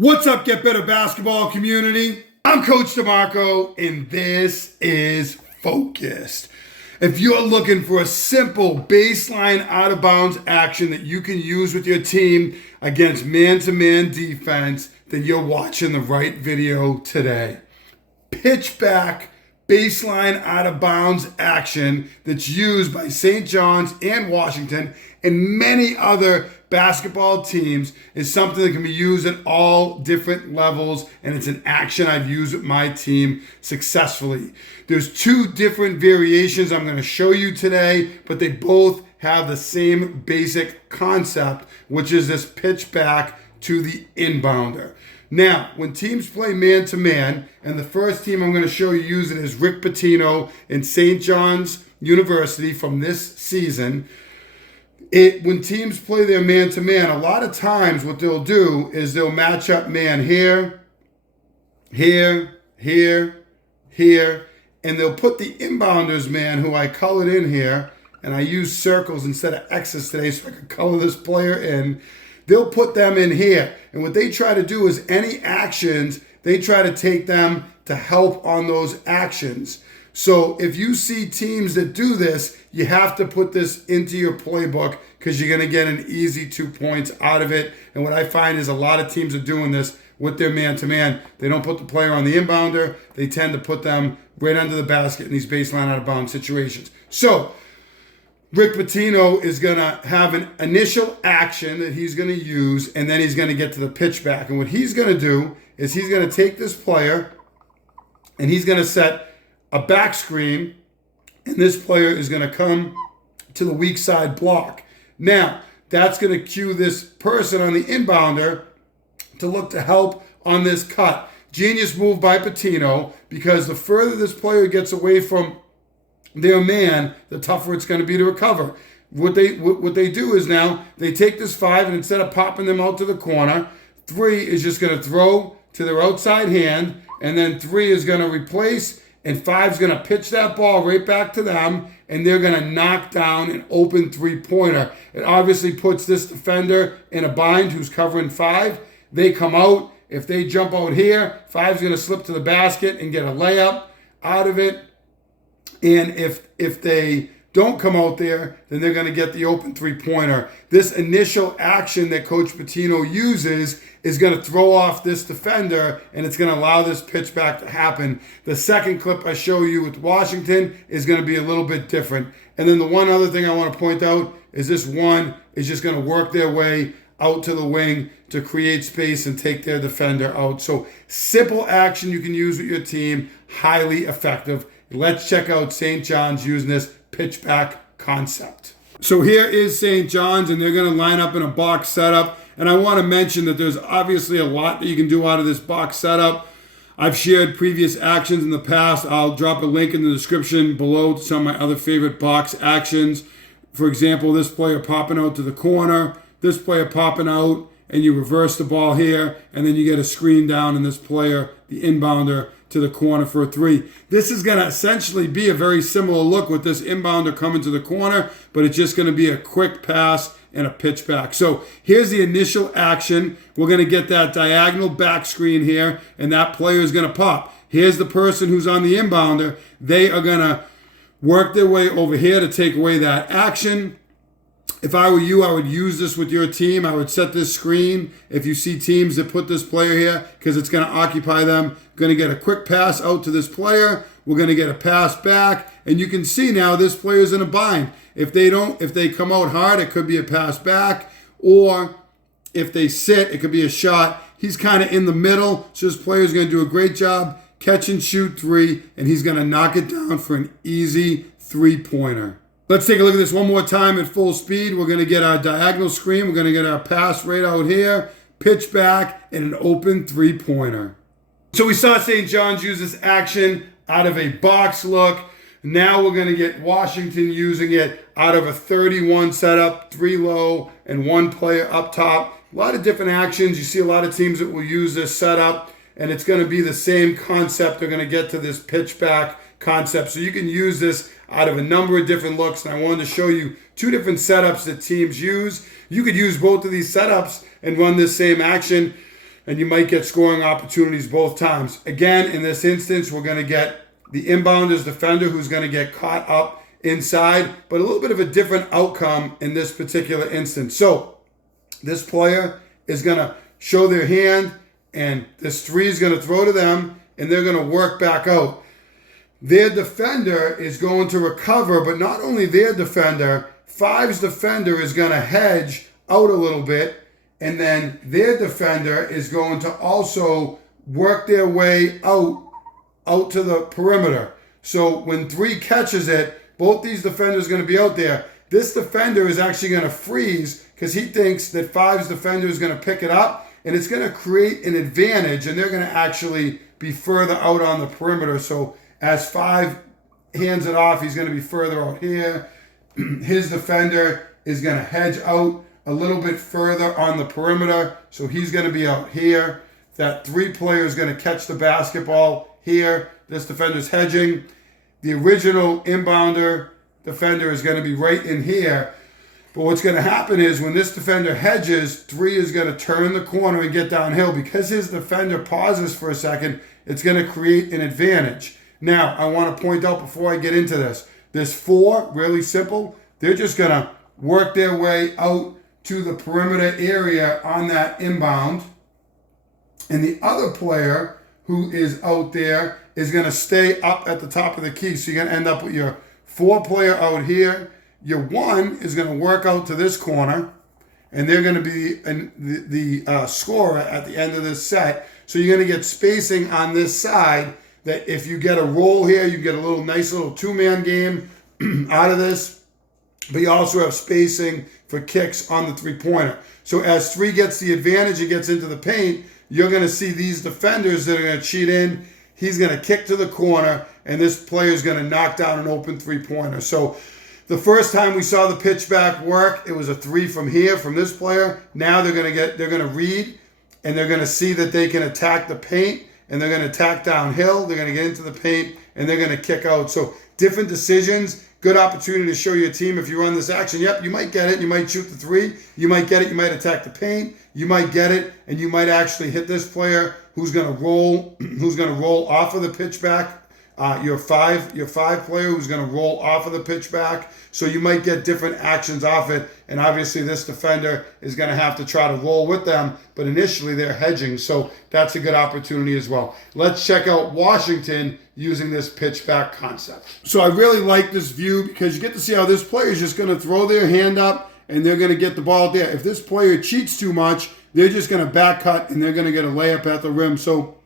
What's up, Get Better Basketball community? I'm Coach DeMarco, and this is Focused. If you're looking for a simple baseline out-of-bounds action that you can use with your team against man-to-man defense, then you're watching the right video today. Pitchback baseline out-of-bounds action that's used by St. John's and Washington and many other basketball teams is something that can be used at all different levels, and it's an action I've used with my team successfully. There's two different variations I'm going to show you today, but they both have the same basic concept, which is this pitch back to the inbounder. Now, when teams play man-to-man, and the first team I'm going to show you using is Rick Patino in St. John's University from this season. When teams play their man-to-man, a lot of times what they'll do is they'll match up man here, here, here, here, and they'll put the inbounders man, who I colored in here, and I use circles instead of X's today so I can color this player in. They'll put them in here, and what they try to do is any actions, they try to take them to help on those actions. So if you see teams that do this, you have to put this into your playbook because you're going to get an easy 2 points out of it. And what I find is a lot of teams are doing this with their man-to-man. They don't put the player on the inbounder. They tend to put them right under the basket in these baseline out-of-bounds situations. So Rick Patino is going to have an initial action that he's going to use, and then he's going to get to the pitch back. And what he's going to do is he's going to take this player, and he's going to set a back screen, and this player is going to come to the weak side block. Now, that's going to cue this person on the inbounder to look to help on this cut. Genius move by Patino, because the further this player gets away from their man, the tougher it's going to be to recover. What they do is now they take this 5, and instead of popping them out to the corner, 3 is just going to throw to their outside hand, and then 3 is going to replace, and 5 is going to pitch that ball right back to them, and they're going to knock down an open three-pointer. It obviously puts this defender in a bind who's covering 5. They come out. If they jump out here, 5 is going to slip to the basket and get a layup out of it. And if they don't come out there, then they're going to get the open three-pointer. This initial action that Coach Patino uses is going to throw off this defender, and it's going to allow this pitch back to happen. The second clip I show you with Washington is going to be a little bit different. And then the one other thing I want to point out is this one is just going to work their way out to the wing to create space and take their defender out. So simple action you can use with your team, highly effective. Let's check out St. John's using this pitch back concept. So here is St. John's, and they're going to line up in a box setup. And I want to mention that there's obviously a lot that you can do out of this box setup. I've shared previous actions in the past. I'll drop a link in the description below to some of my other favorite box actions. For example, this player popping out to the corner, this player popping out, and you reverse the ball here, and then you get a screen down, and this player, the inbounder, to the corner for a 3. This is going to essentially be a very similar look with this inbounder coming to the corner, but it's just going to be a quick pass and a pitch back. So here's the initial action. We're going to get that diagonal back screen here, and that player is going to pop. Here's the person who's on the inbounder. They are going to work their way over here to take away that action. If I were you, I would use this with your team. I would set this screen. If you see teams that put this player here, because it's going to occupy them, going to get a quick pass out to this player. We're going to get a pass back. And you can see now this player's in a bind. If they come out hard, it could be a pass back. Or if they sit, it could be a shot. He's kind of in the middle. So this player's going to do a great job. Catch and shoot 3. And he's going to knock it down for an easy 3-pointer. Let's take a look at this one more time at full speed. We're going to get our diagonal screen. We're going to get our pass right out here, pitch back, and an open 3-pointer. So we saw St. John's use this action out of a box look. Now we're going to get Washington using it out of a 31 setup, 3 low, and 1 player up top. A lot of different actions. You see a lot of teams that will use this setup, and it's going to be the same concept. They're going to get to this pitch back concept. So you can use this out of a number of different looks, and I wanted to show you 2 different setups that teams use. You could use both of these setups and run this same action and you might get scoring opportunities both times. Again, in this instance, we're going to get the inbounder's defender who's going to get caught up inside, but a little bit of a different outcome in this particular instance. So this player is going to show their hand, and this 3 is going to throw to them, and they're going to work back out. Their defender is going to recover, but not only their defender, 5's defender is going to hedge out a little bit, and then their defender is going to also work their way out to the perimeter. So when 3 catches it, both these defenders are going to be out there. This defender is actually going to freeze because he thinks that 5's defender is going to pick it up, and it's going to create an advantage, and they're going to actually be further out on the perimeter. So as 5 hands it off, he's going to be further out here. His defender is going to hedge out a little bit further on the perimeter, so he's going to be out here. That 3 player is going to catch the basketball here. This defender's hedging. The original inbounder defender is going to be right in here. But what's going to happen is when this defender hedges, 3 is going to turn the corner and get downhill. Because his defender pauses for a second, it's going to create an advantage. Now, I want to point out before I get into this 4, really simple. They're just going to work their way out to the perimeter area on that inbound. And the other player who is out there is going to stay up at the top of the key. So you're going to end up with your 4 player out here. Your 1 is going to work out to this corner, and they're going to be the scorer at the end of this set. So you're going to get spacing on this side that if you get a roll here, you get a nice little 2-man game out of this. But you also have spacing for kicks on the 3-pointer. So as 3 gets the advantage and gets into the paint, you're going to see these defenders that are going to cheat in. He's going to kick to the corner, and this player is going to knock down an open 3-pointer. So the first time we saw the pitchback work, it was a 3 from here, from this player. Now they're going to read, and they're going to see that they can attack the paint, and they're going to attack downhill. They're going to get into the paint, and they're going to kick out. So different decisions. Good opportunity to show your team if you run this action. Yep, you might get it. You might shoot the 3. You might get it. You might attack the paint. You might get it, and you might actually hit this player who's going to roll off of the pitchback. Your five player who's going to roll off of the pitchback. So you might get different actions off it, and obviously this defender is going to have to try to roll with them, but initially they're hedging, so that's a good opportunity as well. Let's check out Washington using this pitchback concept. So I really like this view because you get to see how this player is just going to throw their hand up, and they're going to get the ball there. If this player cheats too much, they're just going to back cut, and they're going to get a layup at the rim. So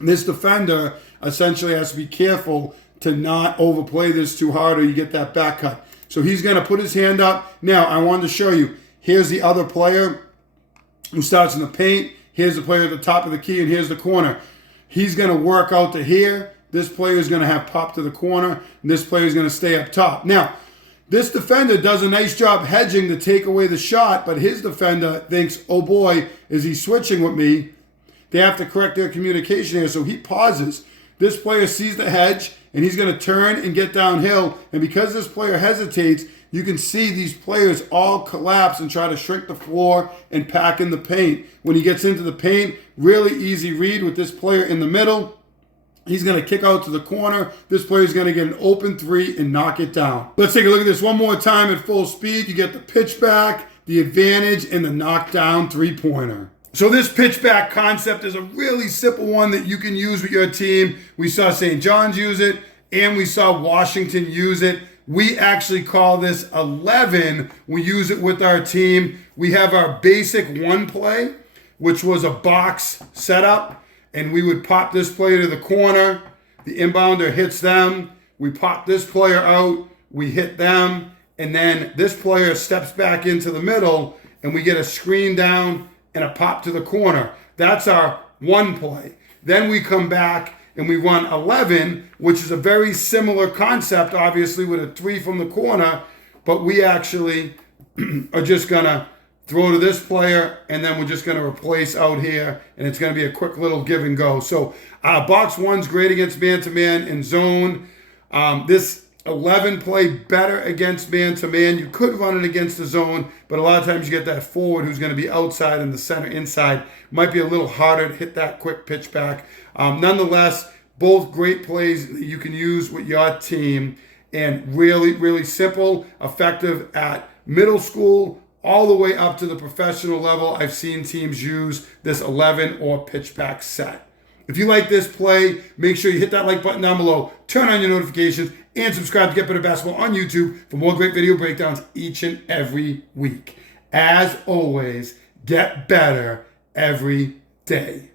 this defender essentially has to be careful to not overplay this too hard, or you get that back cut. So he's going to put his hand up. Now, I wanted to show you. Here's the other player who starts in the paint. Here's the player at the top of the key, and here's the corner. He's going to work out to here. This player is going to have pop to the corner, and this player is going to stay up top. Now, this defender does a nice job hedging to take away the shot, but his defender thinks, oh boy, is he switching with me? They have to correct their communication here, so he pauses. This player sees the hedge, and he's going to turn and get downhill. And because this player hesitates, you can see these players all collapse and try to shrink the floor and pack in the paint. When he gets into the paint, really easy read with this player in the middle. He's going to kick out to the corner. This player is going to get an open 3 and knock it down. Let's take a look at this one more time at full speed. You get the pitch back, the advantage, and the knockdown 3-pointer. So this pitchback concept is a really simple one that you can use with your team. We saw St. John's use it, and we saw Washington use it. We actually call this 11. We use it with our team. We have our basic 1 play, which was a box setup, and we would pop this player to the corner. The inbounder hits them. We pop this player out. We hit them, and then this player steps back into the middle, and we get a screen down and a pop to the corner. That's our 1 play. Then we come back and we run 11, which is a very similar concept, obviously, with a 3 from the corner, but we actually are just going to throw to this player, and then we're just going to replace out here, and it's going to be a quick little give and go. So box 1's great against man-to-man and zone. This 11 play better against man-to-man. You could run it against the zone, but a lot of times you get that forward who's going to be outside and the center inside. Might be a little harder to hit that quick pitch back. Nonetheless, both great plays that you can use with your team, and really, really simple, effective at middle school, all the way up to the professional level. I've seen teams use this 11 or pitchback set. If you like this play, make sure you hit that like button down below, turn on your notifications, and subscribe to Get Better Basketball on YouTube for more great video breakdowns each and every week. As always, get better every day.